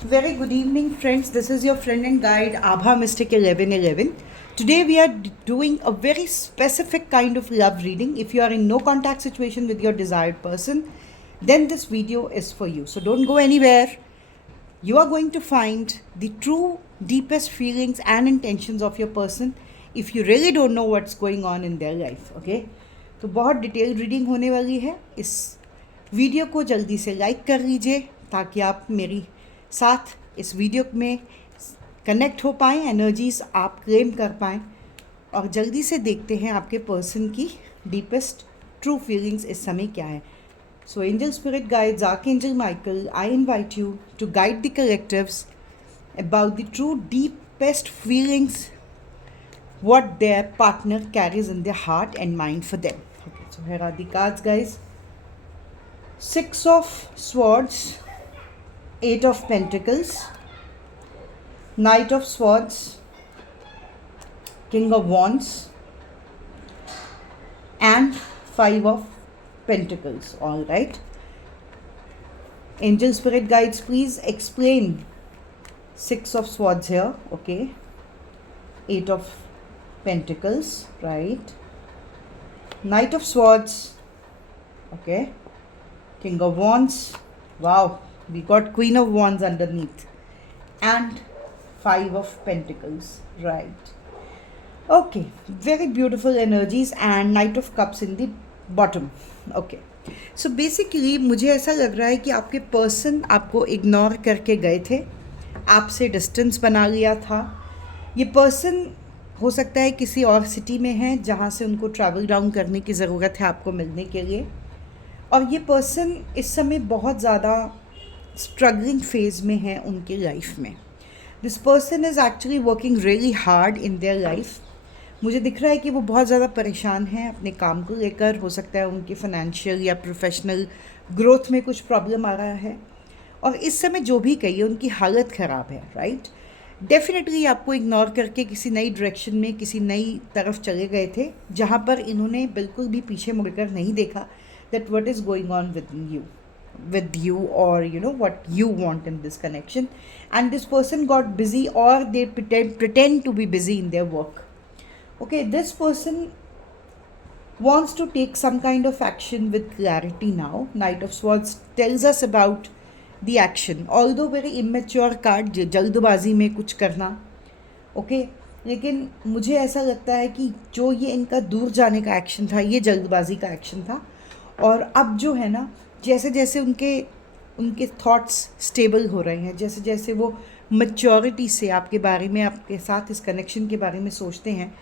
Very good evening, friends. This is your friend and guide Abha Mystic 1111. Today, we are doing a very specific kind of love reading. If you are in no contact situation with your desired person, then this video is for you. So, don't go anywhere. You are going to find the true, deepest feelings and intentions of your person if you really don't know what's going on in their life. Okay? तो बहुत detail reading होने वाली है. इस video को जल्दी से like कर लीजिए ताकि आप मेरी साथ इस वीडियो में कनेक्ट हो पाएँ, एनर्जीज आप क्लेम कर पाएँ और जल्दी से देखते हैं आपके पर्सन की डीपेस्ट ट्रू फीलिंग्स इस समय क्या है. So angel spirit guides Archangel Michael, I invite you to guide the collectives about the true deepest feelings what their partner carries in their heart and mind for them. Okay, so here are the cards, guys. Six of Swords, Eight of Pentacles, Knight of Swords, King of Wands, and Five of Pentacles. All right. Angel Spirit Guides, please explain Six of Swords here. Okay. Eight of Pentacles. Right. Knight of Swords. Okay. King of Wands. Wow. We got Queen of Wands underneath. And Five of Pentacles. Right. Okay. Very beautiful energies and Knight of Cups in the bottom. Okay so basically मुझे ऐसा लग रहा है कि आपके person आपको ignore करके गए थे, आपसे डिस्टेंस बना लिया था. ये पर्सन हो सकता है किसी और सिटी में है जहाँ से उनको ट्रैवल डाउन करने की ज़रूरत है आपको मिलने के लिए. और ये पर्सन इस समय बहुत ज़्यादा स्ट्रगलिंग फेज़ में है उनकी लाइफ में. This person is actually working really hard in their life. मुझे दिख रहा है कि वो बहुत ज़्यादा परेशान हैं अपने काम को लेकर. हो सकता है उनकी फाइनेंशियल या प्रोफेशनल ग्रोथ में कुछ प्रॉब्लम आ रहा है और इस समय जो भी कहिए उनकी हालत ख़राब है. राइट. डेफिनेटली आपको इग्नोर करके किसी नई डायरेक्शन में किसी नई तरफ चले गए थे जहाँ पर इन्होंने बिल्कुल भी पीछे मुड़कर नहीं देखा that what is going on with you or you know what you want in this connection, and this person got busy or they pretend to be busy in their work. Okay, this person wants to take some kind of action with clarity now. Knight of Swords tells us about the action, although very immature card, जल्दबाजी में कुछ करना. Okay, लेकिन मुझे ऐसा लगता है कि जो ये इनका दूर जाने का एक्शन था ये जल्दबाजी का एक्शन था. और अब जो है ना, जैसे जैसे उनके थॉट्स स्टेबल हो रहे हैं, जैसे जैसे वो मैच्योरिटी से आपके बारे में, आपके साथ इस कनेक्शन के बारे में सोचते हैं,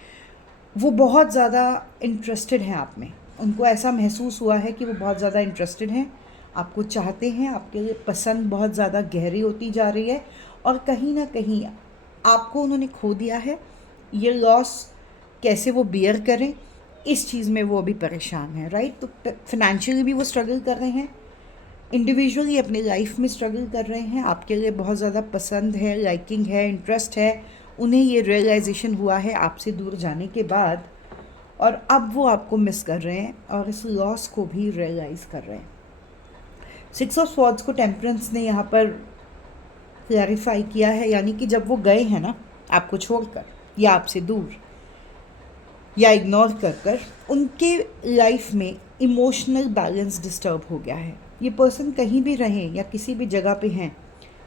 वो बहुत ज़्यादा इंटरेस्टेड हैं आप में. उनको ऐसा महसूस हुआ है कि वो बहुत ज़्यादा इंटरेस्टेड हैं, आपको चाहते हैं, आपके लिए पसंद बहुत ज़्यादा गहरी होती जा रही है और कहीं ना कहीं आपको उन्होंने खो दिया है. ये लॉस कैसे वो बियर करें इस चीज़ में वो अभी परेशान है. राइट. तो फिनेंशियली भी वो स्ट्रगल कर रहे हैं, इंडिविजुअली अपनी लाइफ में स्ट्रगल कर रहे हैं. आपके लिए बहुत ज़्यादा पसंद है, लाइकिंग है, इंटरेस्ट है. उन्हें ये रियलाइजेशन हुआ है आपसे दूर जाने के बाद और अब वो आपको मिस कर रहे हैं और इस लॉस को भी रियलाइज़ कर रहे हैं. सिक्स ऑफ स्वॉर्ड्स को टेम्परेंस ने यहाँ पर क्लैरिफाई किया है, यानी कि जब वो गए हैं ना आपको छोड़कर या आपसे दूर या इग्नोर कर उनके लाइफ में इमोशनल बैलेंस डिस्टर्ब हो गया है. ये पर्सन कहीं भी रहें या किसी भी जगह पे हैं,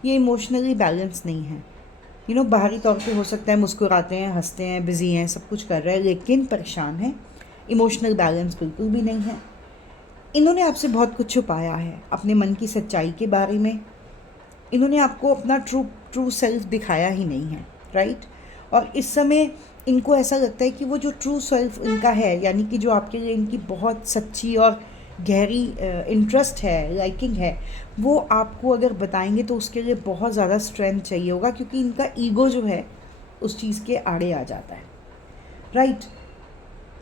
ये इमोशनली बैलेंस नहीं है. बाहरी तौर पे हो सकता है मुस्कुराते हैं, हंसते हैं, बिजी हैं, सब कुछ कर रहे हैं, लेकिन परेशान हैं. इमोशनल बैलेंस बिल्कुल भी नहीं है. इन्होंने आपसे बहुत कुछ छुपाया है अपने मन की सच्चाई के बारे में. इन्होंने आपको अपना ट्रू सेल्फ दिखाया ही नहीं है. राइट. और इस समय इनको ऐसा लगता है कि वो जो ट्रू सेल्फ इनका है, यानी कि जो आपके लिए इनकी बहुत सच्ची और गहरी इंटरेस्ट है, लाइकिंग है, वो आपको अगर बताएंगे तो उसके लिए बहुत ज़्यादा स्ट्रेंथ चाहिए होगा, क्योंकि इनका ईगो जो है उस चीज़ के आड़े आ जाता है. राइट.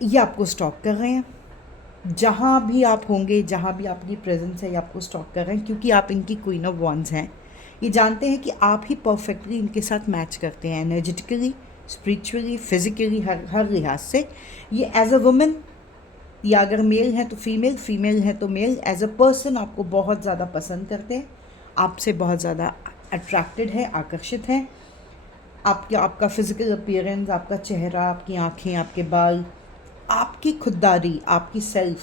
ये आपको स्टॉक कर रहे हैं. जहाँ भी आप होंगे, जहाँ भी आपकी प्रेजेंस है, ये आपको स्टॉक कर रहे हैं क्योंकि आप इनकी क्वीन ऑफ वॉन्ड्स हैं. ये जानते हैं कि आप ही परफेक्टली इनके साथ मैच करते हैं, एनर्जेटिकली, स्पिरिचुअली, फिजिकली, हर लिहाज से. ये एज अ वुमेन या अगर मेल हैं तो फीमेल, फीमेल है तो मेल, एज अ पर्सन आपको बहुत ज़्यादा पसंद करते हैं, आपसे बहुत ज़्यादा अट्रैक्टेड है, आकर्षित हैं। आपका फिज़िकल अपीयरेंस, आपका चेहरा, आपकी आँखें, आपके बाल, आपकी खुददारी, आपकी सेल्फ,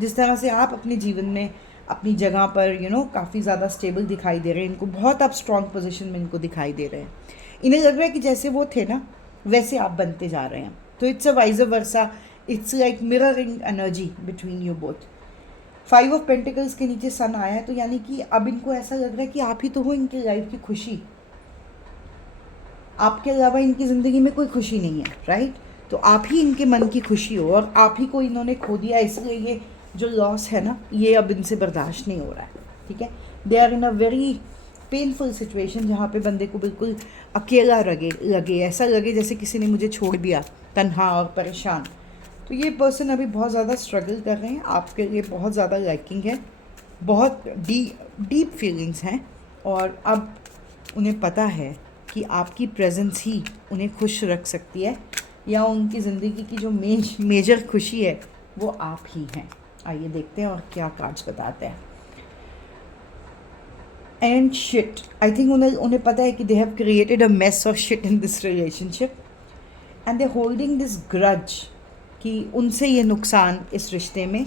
जिस तरह से आप अपने जीवन में अपनी जगह पर काफ़ी ज़्यादा स्टेबल दिखाई दे रहे हैं, इनको बहुत आप स्ट्रॉन्ग पोजीशन में इनको दिखाई दे रहे हैं। इन्हें लग रहा है कि जैसे वो थे ना वैसे आप बनते जा रहे हैं। तो it's a wise versa, it's like mirroring energy between you both. 5 of pentacles के नीचे सन आया है, तो यानी कि अब इनको ऐसा लग रहा है कि आप ही तो हो इनकी लाइफ की खुशी, आपके अलावा इनकी ज़िंदगी में कोई खुशी नहीं है, राइट। तो आप ही इनके मन की खुशी हो, और आप ही को इन्होंने खो दिया, इसलिए ये जो लॉस है ना ये अब इनसे बर्दाश्त नहीं हो रहा है, ठीक है। They are in a very painful situation, जहाँ पे बंदे को बिल्कुल अकेला लगे, ऐसा लगे जैसे किसी ने मुझे छोड़ दिया, तन्हा और परेशान। तो ये पर्सन अभी बहुत ज़्यादा स्ट्रगल कर रहे हैं, आपके लिए बहुत ज़्यादा लाइकिंग है, बहुत डीप फीलिंग्स हैं, और अब उन्हें पता है कि आपकी प्रेजेंस ही उन्हें खुश रख सकती है, या उनकी ज़िंदगी की जो मेजर खुशी है वो आप ही हैं। आइए देखते हैं और क्या कार्ड्स बताते हैं। एंड शिट, आई थिंक उन्हें पता है कि they have created a mess of shit in this relationship, and they holding this grudge कि उनसे ये नुकसान इस रिश्ते में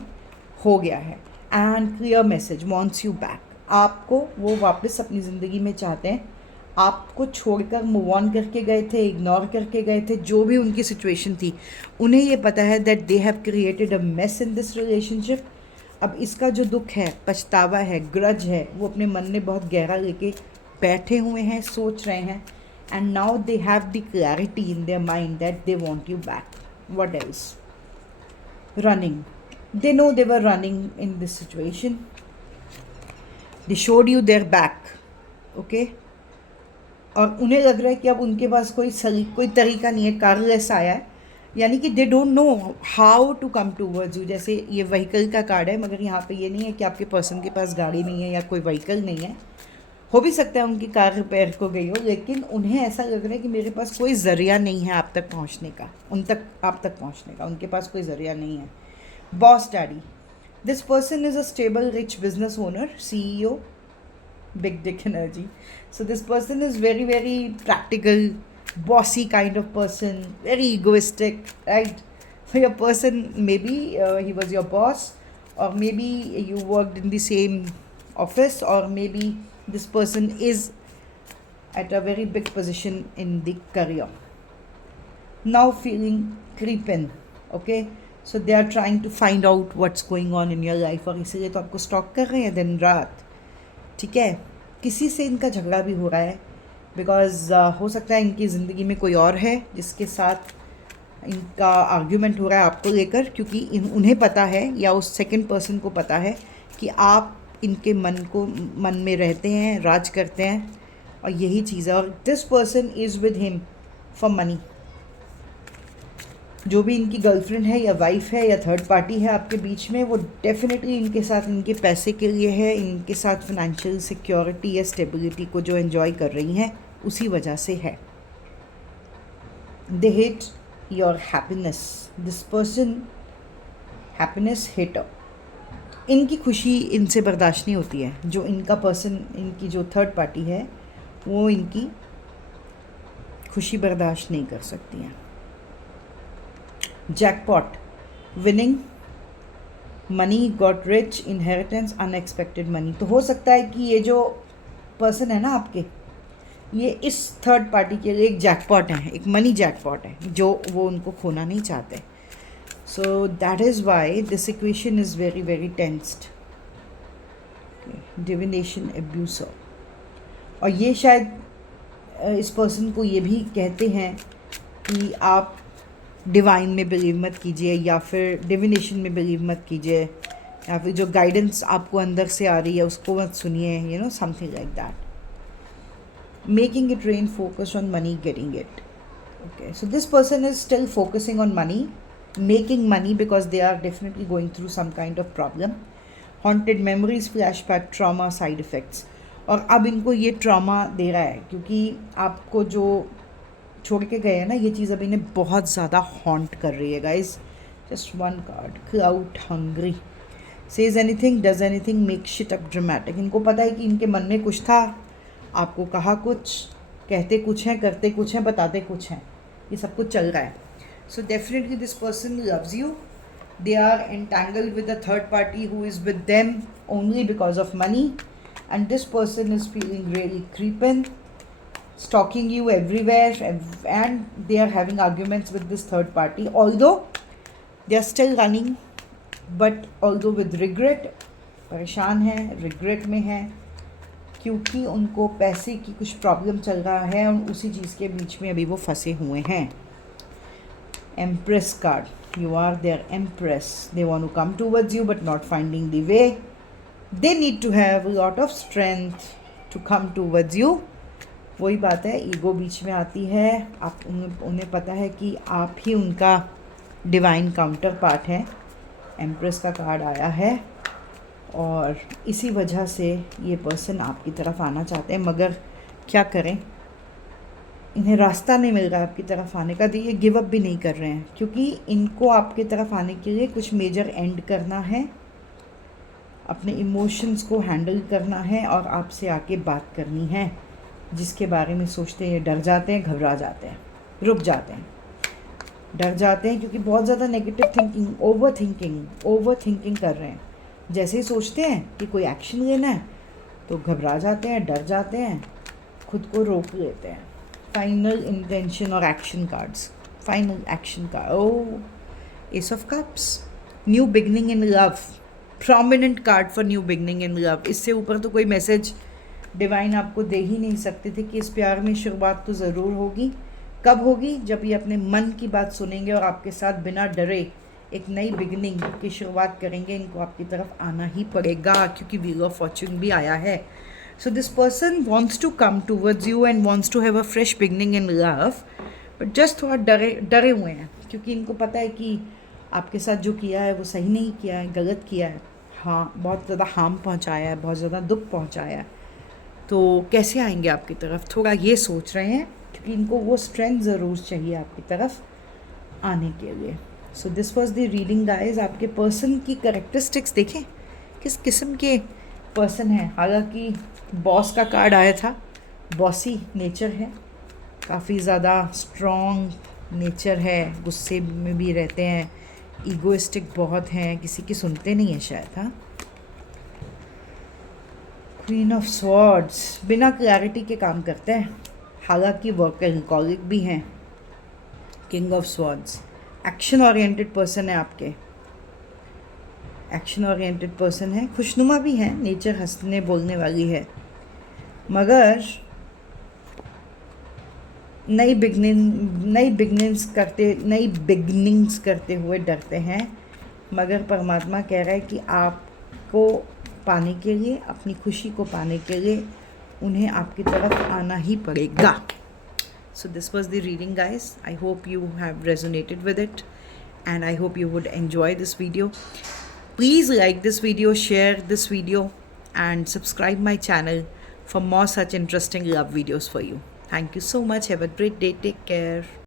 हो गया है। And clear message wants you back, आपको वो वापस अपनी ज़िंदगी में चाहते हैं। आपको छोड़कर मूव ऑन करके गए थे, इग्नोर करके गए थे, जो भी उनकी सिचुएशन थी, उन्हें ये पता है that they have created a mess in this relationship. अब इसका जो दुख है, पछतावा है, ग्रज है, वो अपने मन में बहुत गहरा लेके बैठे हुए हैं, सोच रहे हैं। And now they have the clarity in their mind that they want you back. What else? Running, they know they were running in this situation, they showed you their back, okay। और उन्हें लग रहा है कि अब उनके पास कोई तरीका नहीं है, कारलेस आया है, यानी कि they don't know how to come towards you. जैसे ये व्हीकल का कार्ड है, मगर यहाँ पे ये नहीं है कि आपके पर्सन के पास गाड़ी नहीं है या कोई व्हीकल नहीं है। हो भी सकता है उनकी कार रिपेयर को गई हो, लेकिन उन्हें ऐसा लग रहा है कि मेरे पास कोई ज़रिया नहीं है आप तक पहुँचने का, आप तक पहुँचने का उनके पास कोई ज़रिया नहीं है। Boss Daddy, this person is a stable rich business owner, CEO, big dick energy. So this person is very very practical, bossy kind of person, very egoistic, right? So your person, maybe he was your boss, or maybe you worked in the same office, or maybe this person is at a very big position in the career, now feeling creeping, okay। So they are trying to find out what's going on in your life, और इसीलिए तो आपको stock कर रहे हैं दिन रात, ठीक है। किसी से इनका झगड़ा भी हो रहा है, बिकॉज हो सकता है इनकी ज़िंदगी में कोई और है जिसके साथ इनका आर्ग्यूमेंट हो रहा है आपको लेकर, क्योंकि उन्हें पता है, या उस सेकंड पर्सन को पता है कि आप इनके मन में रहते हैं, राज करते हैं, और यही चीज़ है। और this person is with him for money. जो भी इनकी गर्लफ्रेंड है या वाइफ है या थर्ड पार्टी है आपके बीच में, वो डेफिनेटली इनके साथ इनके पैसे के लिए है, इनके साथ फाइनेंशियल सिक्योरिटी या स्टेबिलिटी को जो एंजॉय कर रही हैं उसी वजह से है। They hate your happiness, this person happiness hater. इनकी खुशी इनसे बर्दाश्त नहीं होती है, जो इनका पर्सन, इनकी जो थर्ड पार्टी है वो इनकी खुशी बर्दाश्त नहीं कर सकती हैं। Jackpot, winning, money, got rich, inheritance, unexpected money. तो हो सकता है कि ये जो पर्सन है ना आपके, ये इस थर्ड पार्टी के लिए एक जैकपॉट है, एक मनी जैकपॉट है, जो वो उनको खोना नहीं चाहते। So that is why this equation is very very tensed. डिविनेशन एब्यूसर, और ये शायद इस पर्सन को ये भी कहते हैं कि आप डिवाइन में बिलीव मत कीजिए, या फिर डिविनेशन में बिलीव मत कीजिए, या फिर जो गाइडेंस आपको अंदर से आ रही है उसको मत सुनिए, something like that. Making it rain, focus on money, getting it, okay. So this person is still focusing on money, making money, because they are definitely going through some kind of problem. Haunted memories, flashback, trauma, side effects. और अब इनको ये trauma दे रहा है, क्योंकि आपको जो छोड़ के गए हैं ना, ये चीज़ अब इन्हें बहुत ज़्यादा हॉन्ट कर रही है guys. Just one card, cloud hungry, says anything, does anything, make shit up dramatic. इनको पता है कि इनके मन में कुछ था आपको कहा कुछ, कहते कुछ हैं, करते कुछ हैं, बताते कुछ हैं, ये सब कुछ चल रहा है. So definitely this person loves you. They are entangled with a third party who is with them only because of money, and this person is feeling really creeping, stalking you everywhere, and they are having arguments with this third party, although they are still running, but although with regret. परेशान हैं, regret में हैं, क्योंकि उनको पैसे की कुछ problem चल रहा है और उसी चीज़ के बीच में अभी वो फंसे हुए हैं. Empress card. You are their empress. They want to come towards you but not finding the way. They need to have a lot of strength to come towards you. वही बात है, ईगो बीच में आती है. आप उन्हें पता है कि आप ही उनका डिवाइन काउंटर पार्ट है. एम्प्रेस का कार्ड आया है और इसी वजह से ये पर्सन आपकी तरफ आना चाहते हैं, मगर क्या करें, इन्हें रास्ता नहीं मिल रहा है आपकी तरफ आने का. तो ये गिव अप भी नहीं कर रहे हैं, क्योंकि इनको आपकी तरफ आने के लिए कुछ मेजर एंड करना है, अपने इमोशंस को हैंडल करना है और आपसे आके बात करनी है. जिसके बारे में सोचते हैं ये डर जाते हैं, घबरा जाते हैं, रुक जाते हैं, डर जाते हैं, क्योंकि बहुत ज़्यादा नेगेटिव थिंकिंग, ओवर थिंकिंग कर रहे हैं. जैसे ही सोचते हैं कि कोई एक्शन लेना है तो घबरा जाते हैं, डर जाते हैं, खुद को रोक लेते हैं. फाइनल इंटेंशन और action cards. Final action card, ace of cups. New beginning in love. Prominent card for new beginning in love. इससे ऊपर तो कोई मैसेज डिवाइन आपको दे ही नहीं सकते थे कि इस प्यार में शुरुआत तो ज़रूर होगी. कब होगी? जब ये अपने मन की बात सुनेंगे और आपके साथ बिना डरे एक नई बिगनिंग की शुरुआत करेंगे. इनको आपकी तरफ आना ही पड़ेगा, क्योंकि व्हील ऑफ फॉर्च्यून भी आया है. So this person wants to come towards you and wants to have a fresh beginning in love, but just थोड़ा डरे हुए हैं, क्योंकि इनको पता है कि आपके साथ जो किया है वो सही नहीं किया है, गलत किया है. हाँ, बहुत ज़्यादा हार्म पहुंचाया है, बहुत ज़्यादा दुख पहुंचाया है. तो कैसे आएंगे आपकी तरफ, थोड़ा ये सोच रहे हैं, क्योंकि इनको वो स्ट्रेंथ ज़रूर चाहिए आपकी तरफ आने के लिए. So this was the reading guys. आपके पर्सन की कैरेक्टरिस्टिक्स देखें, किस किस्म के पर्सन है. हालांकि बॉस का कार्ड आया था, बॉसी नेचर है, काफ़ी ज़्यादा स्ट्रॉन्ग नेचर है, गुस्से में भी रहते हैं, ईगोइस्टिक बहुत हैं, किसी की सुनते नहीं है शायद. हाँ, क्वीन ऑफ स्वॉर्ड्स. बिना क्लैरिटी के काम करते हैं, हालांकि वर्कहॉलिक भी हैं. King of swords. Action oriented person है आपके, एक्शन ओरिएंटेड पर्सन है, खुशनुमा भी है, नेचर हंसने बोलने वाली है, मगर नई बिगनिंग्स करते हुए डरते हैं. मगर परमात्मा कह रहा है कि आपको पाने के लिए, अपनी खुशी को पाने के लिए उन्हें आपकी तरफ आना ही पड़ेगा. So this was the reading, guys. I hope you have resonated with it and I hope you would enjoy this video. Please like this video, share this video and subscribe my channel for more such interesting love videos for you. Thank you so much. Have a great day. Take care.